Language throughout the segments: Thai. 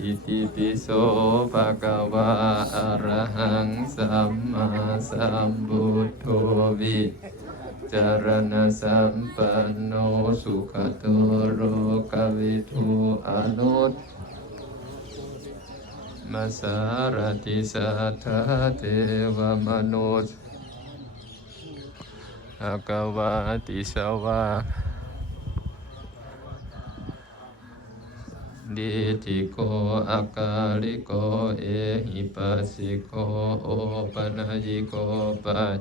อิติปิโสภะคะวะอะระหังสัมมาสัมพุทโธวิจารณสัมปันโนสุขโตโรกวิทูอนุตมาสารติสัทธาเทวมนุษย์อากวาติสวา ดิติโกอากาลิโกเอหิปัสสิโกโอปนัญิโกปัจ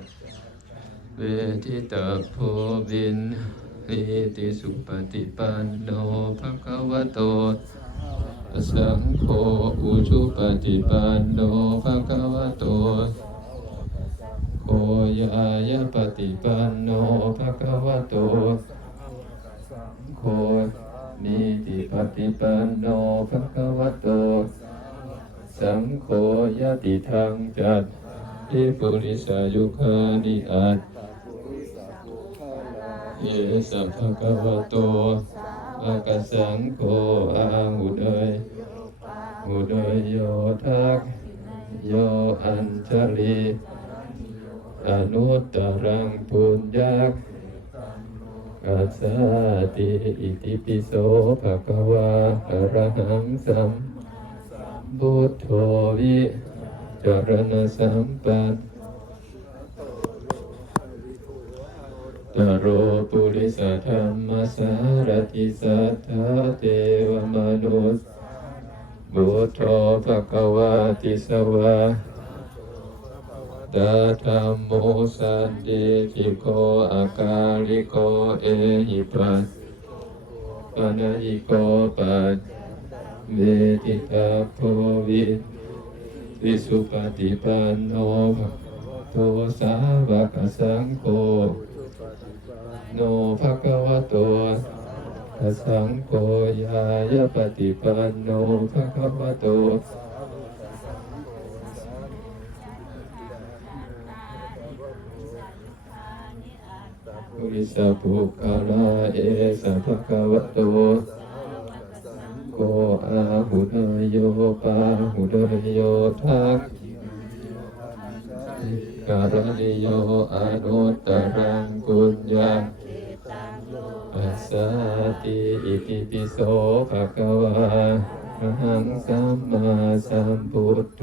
เวทิตาโพวินลิติสุปฏิปันโนภะคะวะโตสังโฆอุชุปฏิปันโนภะคะวะโตโคยายะปฏิปันโนภะคะวะโตโค นิติปฏิปันโนภะคะวะโต สังโฆยติทางจัตติปุริสายุคานิอัตเยสัพพะคะวะโตอากาสังโฆอาหุเดยหุเดยโยทักโยอัญชลีอนุตตรังปุญญา กัสสาติอิติปิโสภะคะวะอะระหังสัมพุทโธวิจารณสัมปันตโรปุริสธรรมสารติสัทธาเทวมนุษย์บุตโธภะคะวะติสวะ ตาธรรมโมสันติจิโกอากาลิโกเอหิปัสปนะหิโกปัสเวทิตาโพวิวิสุปฏิปันโนภะโตสาวกสังโฆโนภะคะวะโตสังโฆยายปฏิปันโนภะคะวะโต ปุริสปุคคาลาเอสะภะคะวะโตโกอาหุเนยโยปาหุเนยโยทักการณิโยอนุตตรังกุญญาปัสสาติอิติปิโสภะคะวะอะหังสัมมาสัมพุทโธ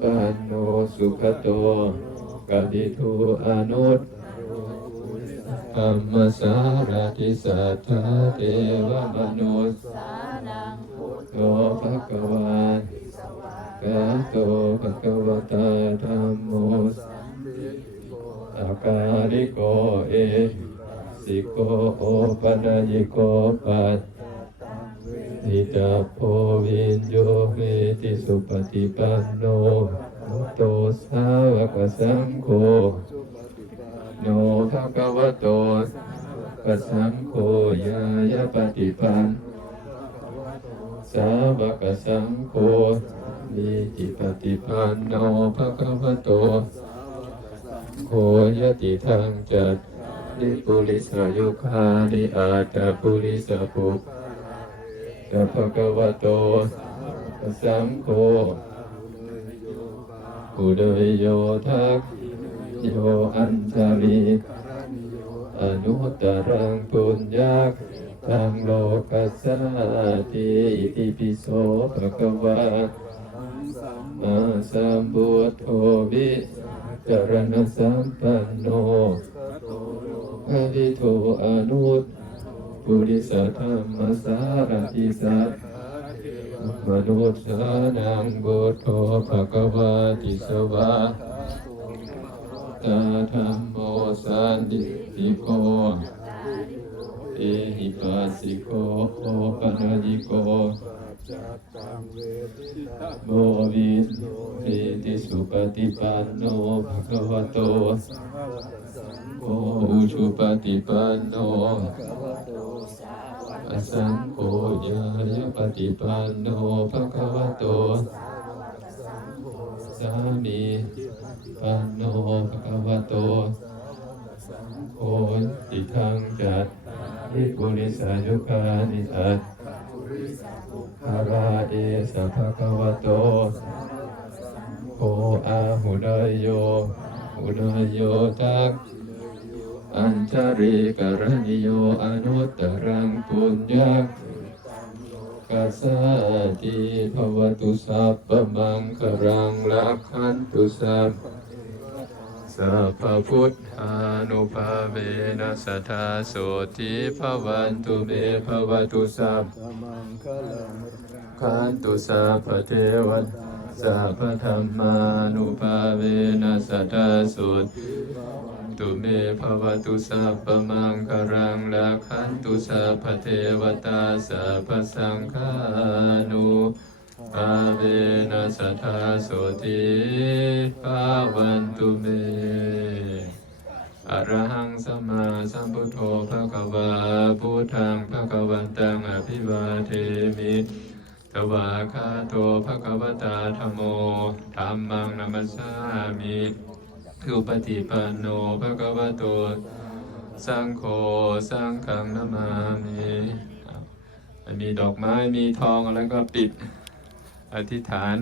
ปันโนสุขโต กติทูอนุตธรรมสารติสัทธาเทวมนุษย์โตภะคะวะกะโตภะควตาธัมโมอาการิโกเอสิโกโอปัญญิโกปัตติตาโพวินโยเมติสุปฏิปันโน โตสาวกสังโฆโนภะคะวะโตปัสสังโฆยายะปฏิปันสาวกสังโฆมีจิปฏิปันโนภะคะวะโตโคยติทางจัตติปุริสายุคานิอาตาปุริสปุกตะภะคะวะโตสังโฆ อุเดยโยทักโยอัญชาลีอนุตตรังปุญญาตังโลกัสสาติอิติปิโสภะคะวะมาสัมพุทโธวิจารณสัมปันโนภะวิโทอนุตปุริสธรรมสารติสัต มนุษย์สานังบุตโธภะคะวะติสวะตาธรรมโมสันติโกเอหิปัสสิโกโอปัญญิโกโมวินติติสุปฏิปันโนภะคะวะโตโออุชุปฏิปันโนอะ สังโฆยายปฏิปันโนภะคะวะโตสามีปันโนภะคะวะโตโอติทางจัตทิปุริสายุคานิอัตราเอสัพพะคะวะโตโออาหุนายโยหุนายโยทัก อัญชริกรณิโยอนุตตรังปุญญากัสสติภวตุสัพพมังครังลักขันตุสัพสัพพุทธานุภาเวนัสทธาโสติภวันตุเมภวตุสัพธรรมังคลังขันตุสัพเทวะ สัพพธรรมานุภาเวนัสสทธาโสติตุเมภวตุสัพพมังคารังลาคันตุสัพพเทวตาสัพพสังฆานุภาเวนัสสทธาโสติภาวันตุเมอะระหังสัมมาสัมพุทโธภะคะวาพุทธังภะคะวันตังอภิวาเทมิ วาคาโตภะคะวตาธรรมโมธัมมังนัมสสามิอุปฏิปันโนภะคะวโต สังโฆสังฆังนามามิมีดอกไม้มีทองอะไรก็ปิดอธิษฐาน